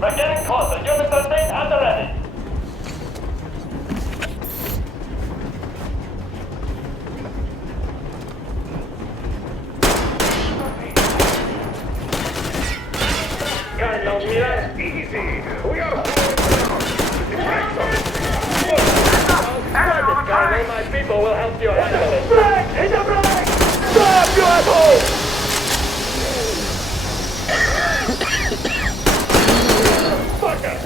We're getting closer. You, Mr. State, at the ready. Easy. We are Colonel, my people will help you handle it. Break! Hit the brake! Stop, you asshole! Fucker!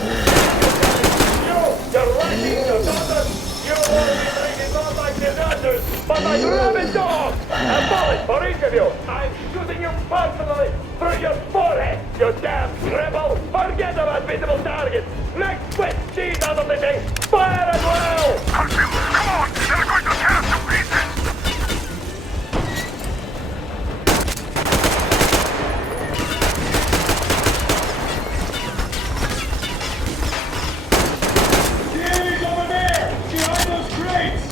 You're wrecking the daughters! You will be drinking not like the others, but like rabid dogs! A bullet for each of you! I'm shooting you personally through your forehead, you damn rebel! Forget about visible targets! Next quick cheese out of the thing! Fire as well! Artyom, come on! They're going to tear us to pieces! The enemy's over there! Behind those crates!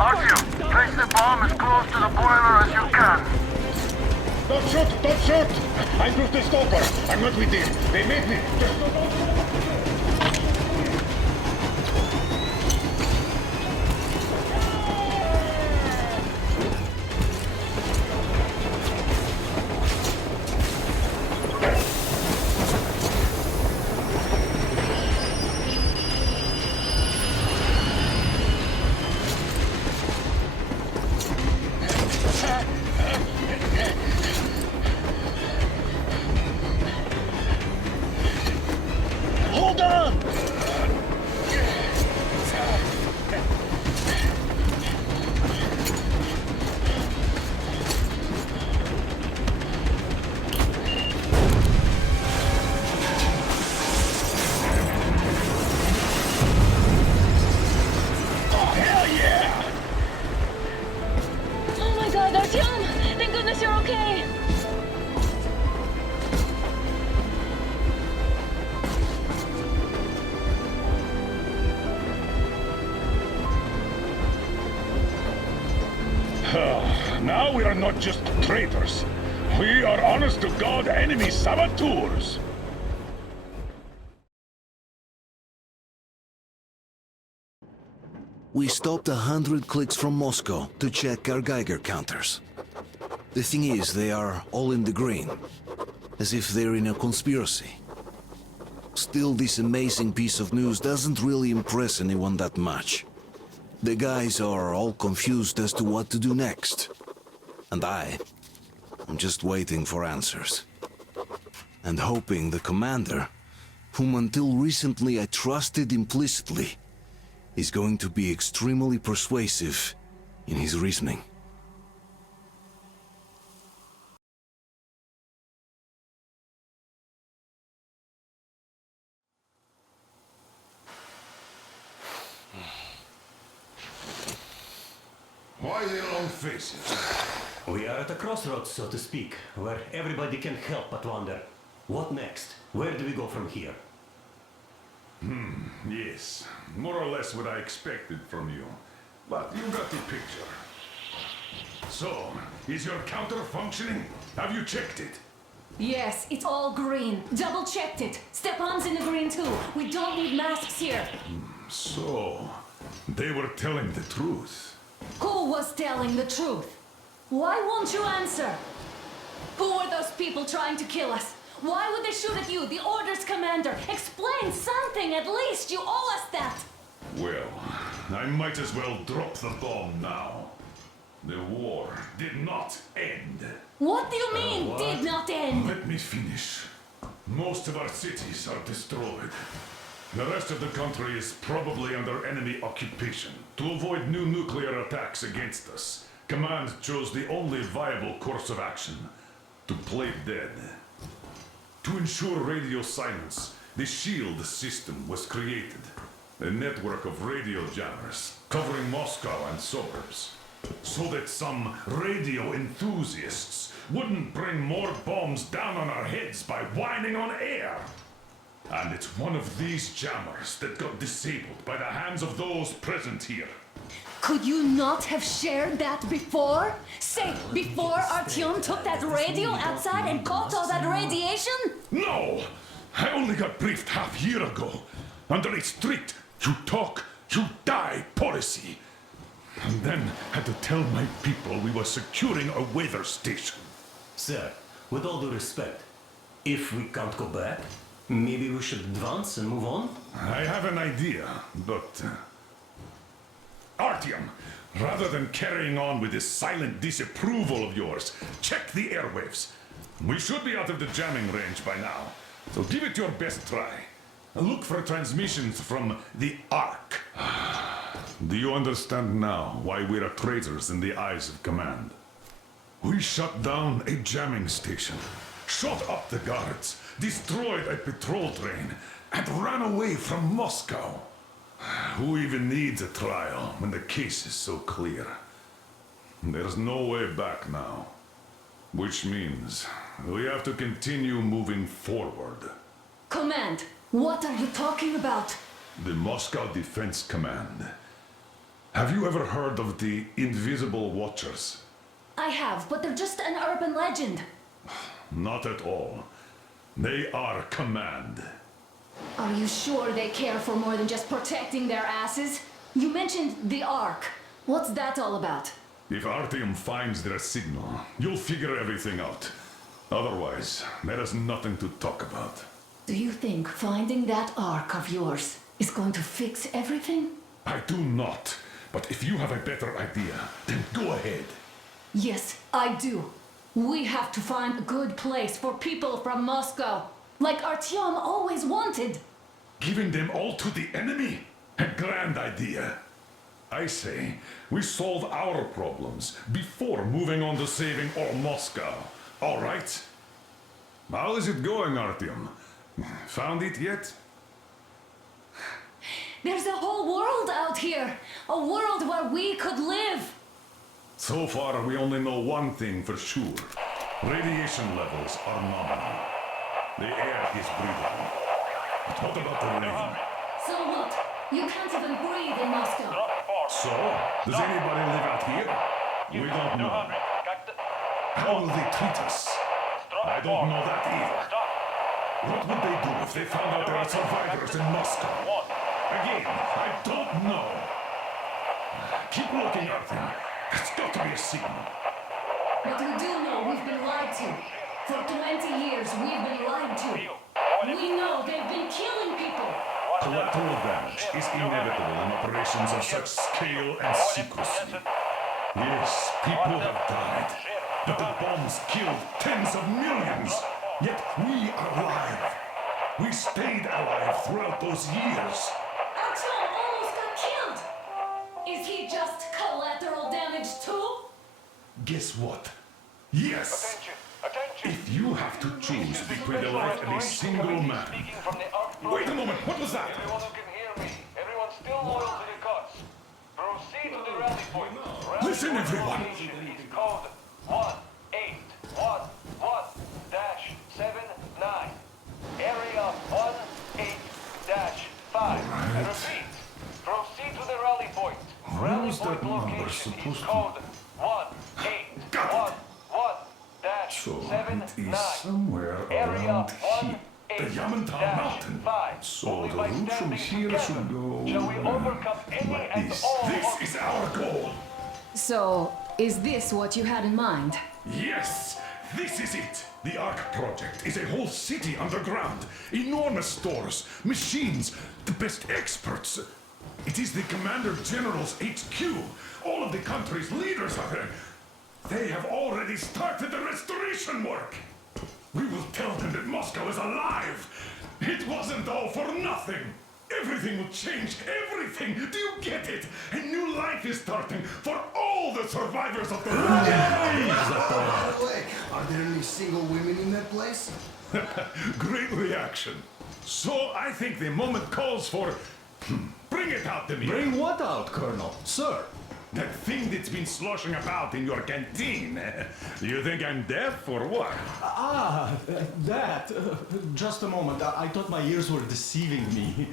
Artyom, place the bomb as close to the boiler as you can. Don't shoot! Don't shoot! I'm just a stopper. I'm not with them. They made me. Just don't. Hold on! Oh my god, Artyom! Thank goodness you're okay! Now we are not just traitors. We are honest-to-God enemy saboteurs. We stopped 100 clicks from Moscow to check our Geiger counters. The thing is, they are all in the green, as if they're in a conspiracy. Still, this amazing piece of news doesn't really impress anyone that much. The guys are all confused as to what to do next. And I'm just waiting for answers. And hoping the commander, whom until recently I trusted implicitly, is going to be extremely persuasive in his reasoning. Why the long faces? We are at a crossroads, so to speak, where everybody can help but wonder. What next? Where do we go from here? Yes, more or less what I expected from you. But you got the picture. So, is your counter functioning? Have you checked it? Yes, it's all green. Double checked it. Stepan's in the green too. We don't need masks here. So, they were telling the truth. Who was telling the truth? Why won't you answer? Who were those people trying to kill us? Why would they shoot at you, the Order's commander? Explain something, at least. You owe us that. Well, I might as well drop the bomb now. The war did not end. What do you mean, did not end? Let me finish. Most of our cities are destroyed. The rest of the country is probably under enemy occupation. To avoid new nuclear attacks against us, Command chose the only viable course of action: to play dead. To ensure radio silence, the SHIELD system was created. A network of radio jammers covering Moscow and suburbs. So that some radio enthusiasts wouldn't bring more bombs down on our heads by whining on air. And it's one of these jammers that got disabled by the hands of those present here. Could you not have shared that before? Say, before Artyom took that radio outside and caught all that radiation? No! I only got briefed half year ago. Under a strict, you talk, you die policy. And then had to tell my people we were securing a weather station. Sir, with all due respect, if we can't go back, maybe we should advance and move on? I have an idea, but... Artyom, rather than carrying on with this silent disapproval of yours, check the airwaves. We should be out of the jamming range by now, so give it your best try. Look for transmissions from the Ark. Do you understand now why we're traitors in the eyes of Command? We shut down a jamming station, shot up the guards, destroyed a patrol train, and ran away from Moscow. Who even needs a trial when the case is so clear? There's no way back now. Which means we have to continue moving forward. Command, what are you talking about? The Moscow Defense Command. Have you ever heard of the Invisible Watchers? I have, but they're just an urban legend. Not at all. They are Command. Are you sure they care for more than just protecting their asses? You mentioned the Ark. What's that all about? If Artyom finds their signal, you'll figure everything out. Otherwise, there is nothing to talk about. Do you think finding that Ark of yours is going to fix everything? I do not. But if you have a better idea, then go ahead. Yes, I do. We have to find a good place for people from Moscow, like Artyom always wanted. Giving them all to the enemy? A grand idea. I say, we solve our problems before moving on to saving all Moscow. All right? How is it going, Artyom? Found it yet? There's a whole world out here. A world where we could live. So far, we only know one thing for sure. Radiation levels are nominal. The air is breathable. But what about the rain? So what? You can't even breathe in Moscow. So, does anybody live out here? We don't know. How will they treat us? I don't know that either. What would they do if they found out there are survivors in Moscow? Again, I don't know. Keep looking, Artyom. There's got to be a signal. But we do know we've been lied to. For 20 years, we've been lied to. We know they've been killing people. Collateral damage is inevitable in operations of such scale and secrecy. Yes, people have died, but the bombs killed tens of millions. Yet we are alive. We stayed alive throughout those years. Artyom almost got killed. Is he just collateral damage too? Guess what? Yes. If you have to choose between the life of a single man. Wait a moment, what was that? Everyone who can hear me. Everyone still loyal to the cause. Proceed to the rally point. Listen, everyone. Is code 1811-79. Area 18-5. And repeat. Proceed to the rally point. Rally was that point number location supposed is to code Got 1811-79. So it is somewhere around here. The Ural Mountains. So the route from here should go like this. This is our goal. So, is this what you had in mind? Yes, this is it. The Ark project is a whole city underground. Enormous stores, machines, the best experts. It is the Commander General's HQ. All of the country's leaders are there. They have already started the restoration work. We will tell them that Moscow is alive. It wasn't all for nothing. Everything will change. Everything. Do you get it? A new life is starting for all the survivors of the war. By the way, are there any single women in that place? Great reaction. So I think the moment calls for... Bring it out to me. Bring what out, Colonel? Sir? That thing that's been sloshing about in your canteen. You think I'm deaf or what? That. Just a moment. I thought my ears were deceiving me.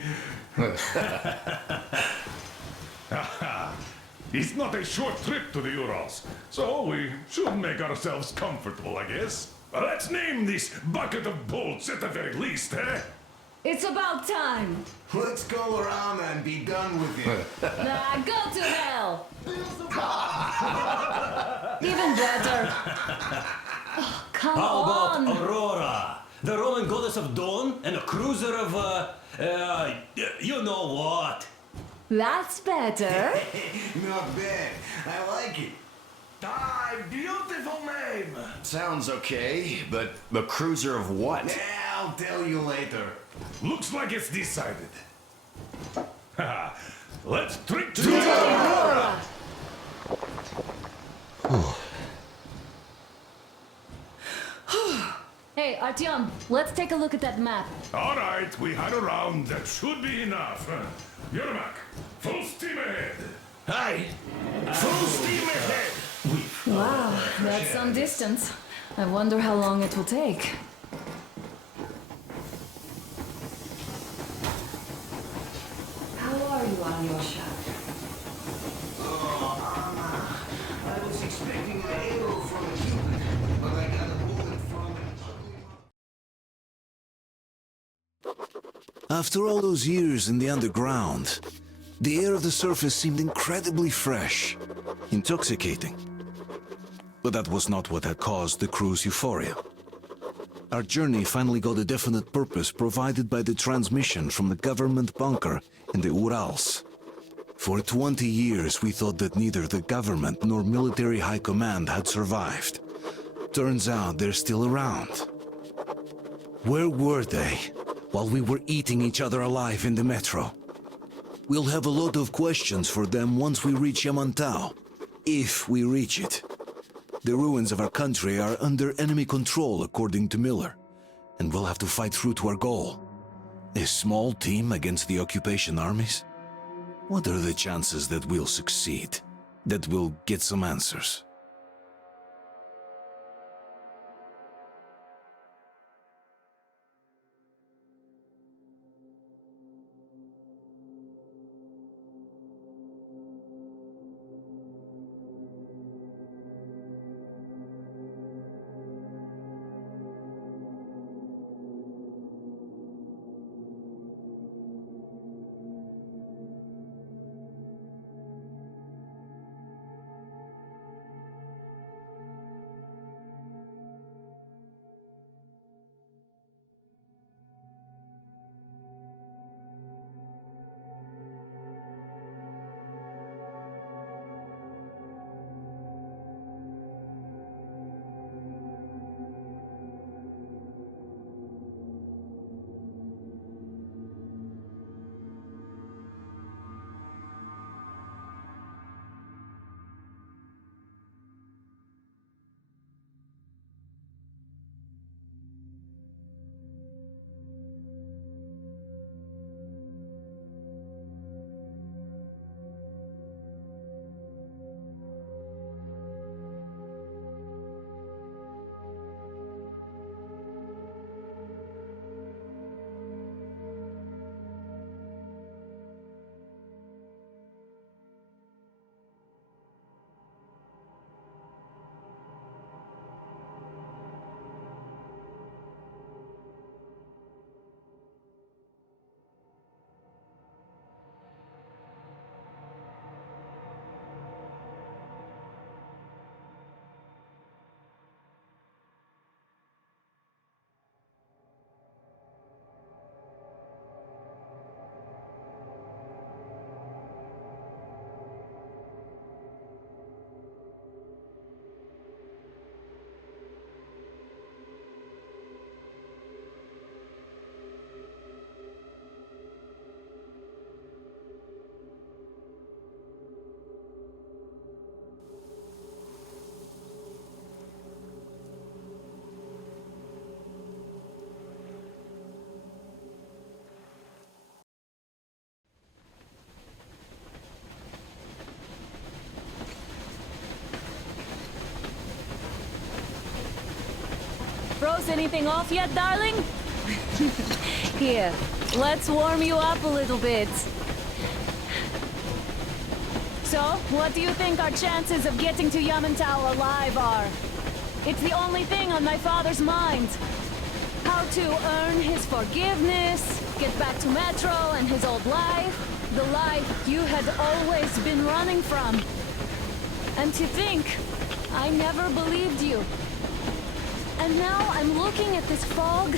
It's not a short trip to the Urals, so we should make ourselves comfortable, I guess. Let's name this bucket of bolts at the very least, eh? It's about time. Let's go around and be done with it. Nah, go to hell. Even better. Oh, come How on. about Aurora? The Roman goddess of dawn and a cruiser of, you know what? That's better. Not bad. I like it. Beautiful name. Sounds okay, but the cruiser of what? I'll tell you later. Looks like it's decided. Let's drink to Aurora! Hey, Artyom, let's take a look at that map. All right, we had a round. That should be enough. Yermak, full steam ahead. Hi! Full steam ahead. Wow, that's some distance. I wonder how long it will take. How are you, Alyosha? I was expecting an arrow from a Cupid, but I got a bullet from an ugly... After all those years in the underground, the air of the surface seemed incredibly fresh, intoxicating. But that was not what had caused the crew's euphoria. Our journey finally got a definite purpose provided by the transmission from the government bunker in the Urals. For 20 years we thought that neither the government nor military high command had survived. Turns out they're still around. Where were they while we were eating each other alive in the metro? We'll have a lot of questions for them once we reach Yamantau, if we reach it. The ruins of our country are under enemy control, according to Miller, and we'll have to fight through to our goal. A small team against the occupation armies? What are the chances that we'll succeed? That we'll get some answers? piss anything off yet, darling? Here, let's warm you up a little bit. So, what do you think our chances of getting to Yamantau alive are? It's the only thing on my father's mind. How to earn his forgiveness, get back to Metro and his old life. The life you had always been running from. And to think, I never believed you. And now I'm looking at this fog,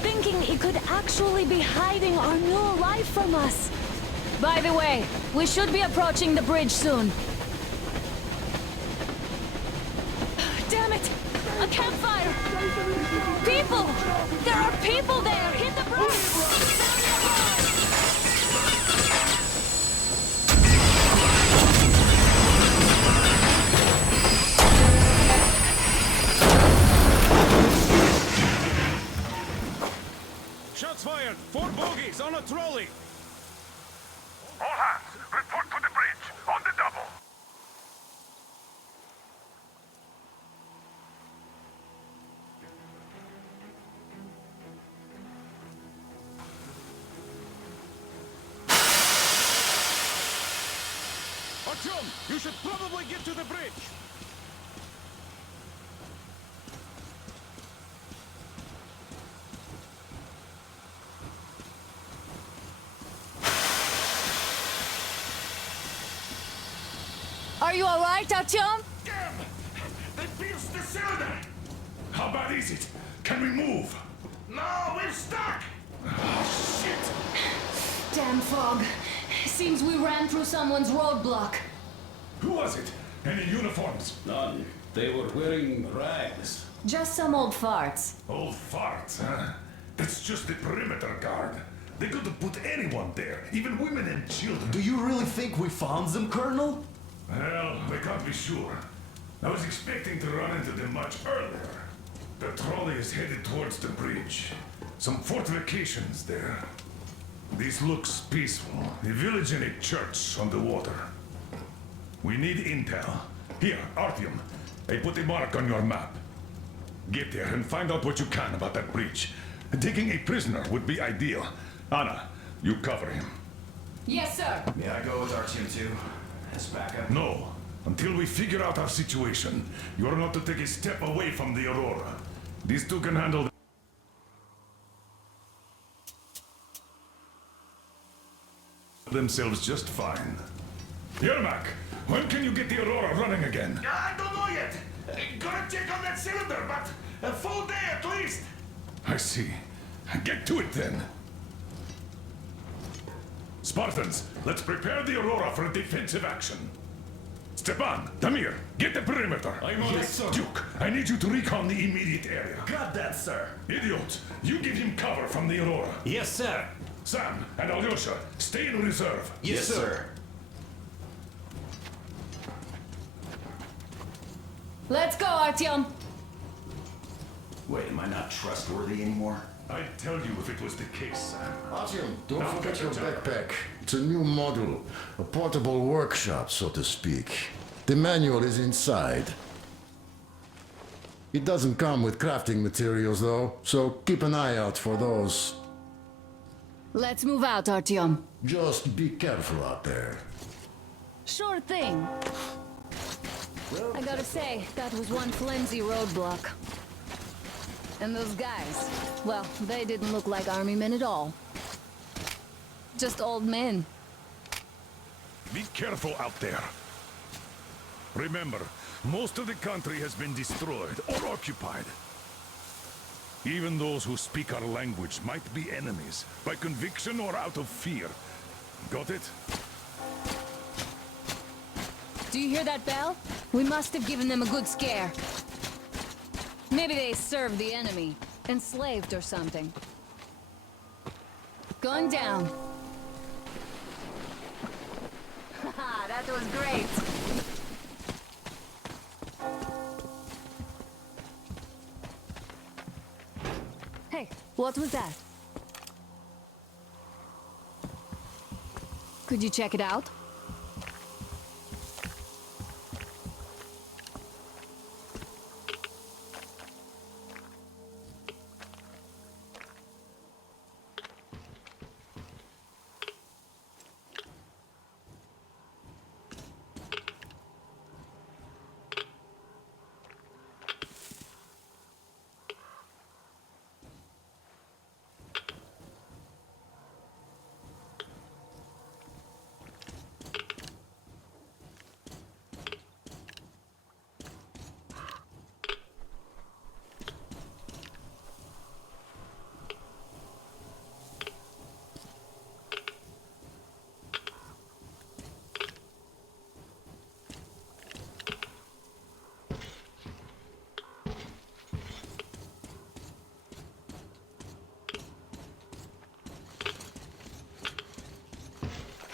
thinking it could actually be hiding our new life from us. By the way, we should be approaching the bridge soon. Damn it! A campfire! People! There are people there! Hit the bridge! Sound the alarm! Shots fired! 4 bogies on a trolley! All hands, report to the bridge, on the double. Artyom, you should probably get to the bridge! Are you alright, Artyom? Damn! They pierced the cylinder! How bad is it? Can we move? No, we're stuck! Oh, shit! Damn fog. Seems we ran through someone's roadblock. Who was it? Any uniforms? None. They were wearing rags. Just some old farts. Old farts, huh? That's just the perimeter guard. They could have put anyone there, even women and children. Do you really think we found them, Colonel? Well, we can't be sure. I was expecting to run into them much earlier. The trolley is headed towards the bridge. Some fortifications there. This looks peaceful. A village and a church on the water. We need intel. Here, Artyom. I put a mark on your map. Get there and find out what you can about that bridge. Taking a prisoner would be ideal. Anna, you cover him. Yes, sir. May I go with Artyom too? As backup? No. Until we figure out our situation, you're not to take a step away from the Aurora. These two can handle themselves just fine. Yermak, when can you get the Aurora running again? I don't know yet. Gonna check on that cylinder, but a full day at least. I see. Get to it then. Spartans, let's prepare the Aurora for a defensive action. Stepan, Damir, get the perimeter. I'm on it, sir. Duke, I need you to recon the immediate area. Got that, sir. Idiot, you give him cover from the Aurora. Yes, sir. Sam and Alyosha, stay in reserve. Yes, sir. Let's go, Artyom. Wait, am I not trustworthy anymore? I'd tell you if it was the case, Sam. Artyom, don't Now forget get your your job. backpack. It's a new model, a portable workshop, so to speak. The manual is inside. It doesn't come with crafting materials, though, so keep an eye out for those. Let's move out, Artyom. Just be careful out there. Sure thing. I gotta say, that was one flimsy roadblock. And those guys, well, they didn't look like army men at all. Just old men. Be careful out there. Remember, most of the country has been destroyed or occupied. Even those who speak our language might be enemies, by conviction or out of fear. Got it? Do you hear that bell? We must have given them a good scare. Maybe they served the enemy, enslaved or something. Going down. Haha, that was great. Hey, what was that? Could you check it out?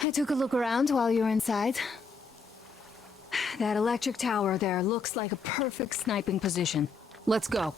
I took a look around while you were inside. That electric tower there looks like a perfect sniping position. Let's go.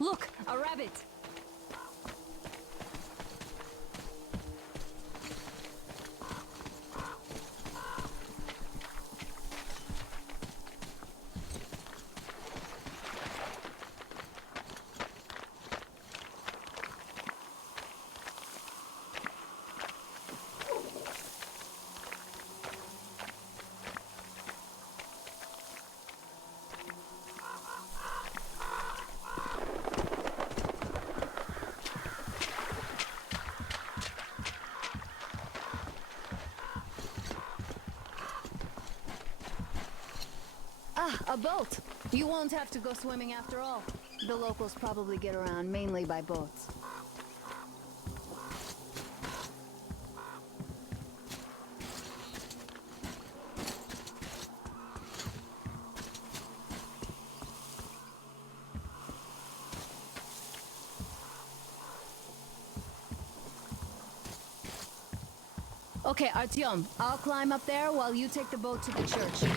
Look, a rabbit! A boat! You won't have to go swimming after all. The locals probably get around mainly by boats. Okay, Artyom, I'll climb up there while you take the boat to the church.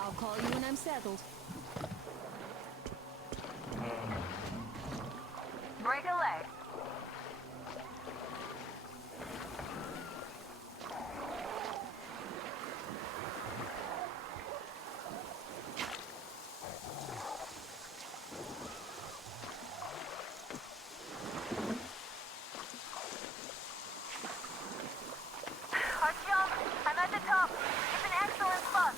I'll call you when I'm settled. Break a leg. Artyom, I'm at the top. It's an excellent spot.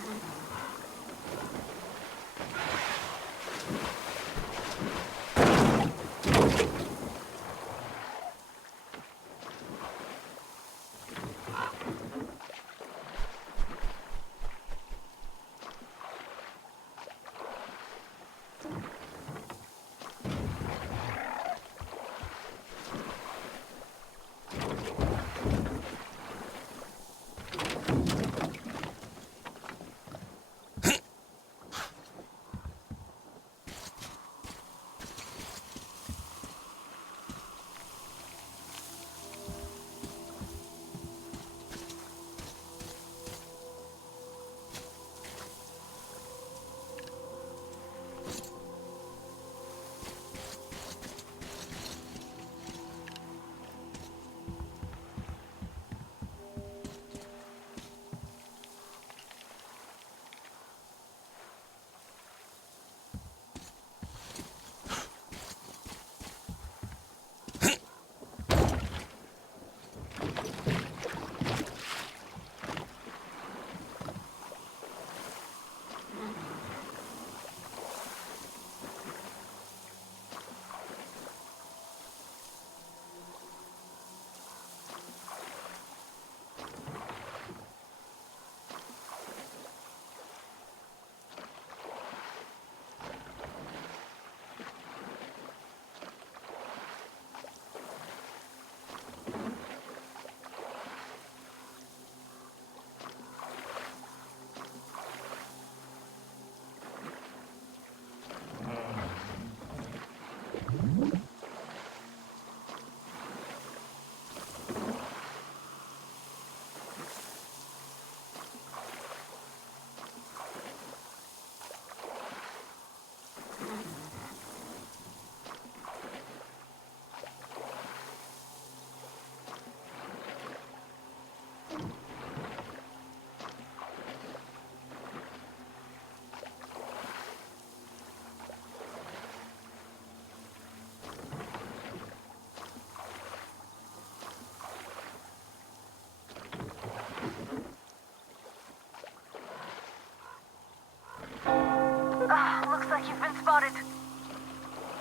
Looks like you've been spotted.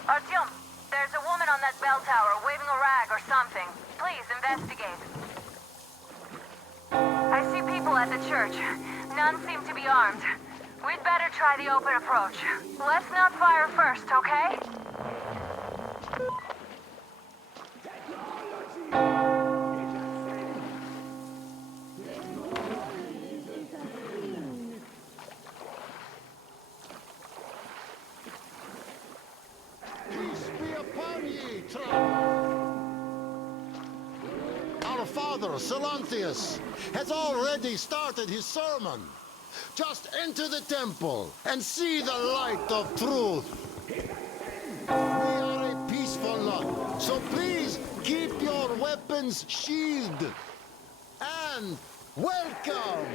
Artyom, there's a woman on that bell tower waving a rag or something. Please investigate. I see people at the church. None seem to be armed. We'd better try the open approach. Let's not fire first, okay? Peace be upon ye, Our father, Silanthius, has already started his sermon. Just enter the temple and see the light of truth. We are a peaceful lot, so please keep your weapons sheathed. And welcome!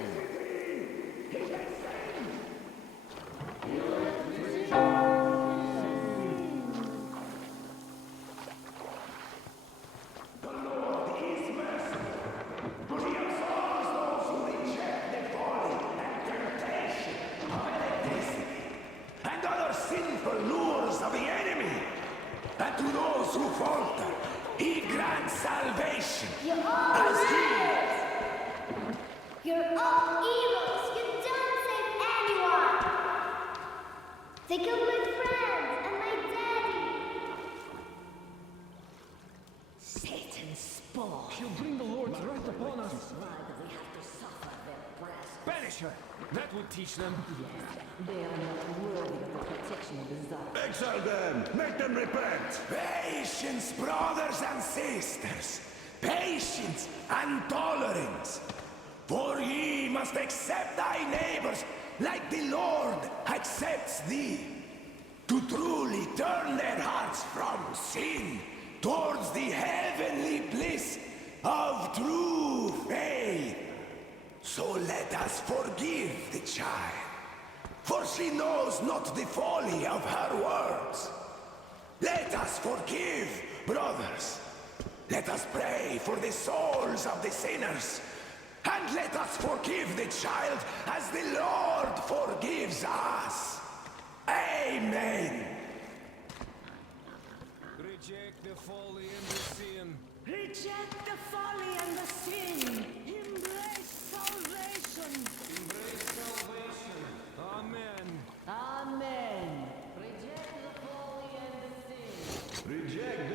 And to those who falter, he grants salvation. You're all liars! You're all evils! You don't save anyone! They killed my friends and my daddy! Satan's spawn. She'll bring the Lord's wrath upon us. Why do we have to suffer their breath? Banish her. That will teach them. Yes, they are not worthy of the protection of the Tsar. Exile them. Make them repent. Patience, brothers and sisters. Patience and tolerance. For ye must accept thy neighbors like the Lord accepts thee. To truly turn their hearts from sin towards the heavenly bliss of true faith. So let us forgive the child, for she knows not the folly of her words. Let us forgive, brothers. Let us pray for the souls of the sinners. And let us forgive the child as the Lord forgives us. Amen. Reject the folly and the sin. Reject the folly and the sin. Embrace salvation. Embrace salvation. Amen. Amen. Reject the folly and the sin. Reject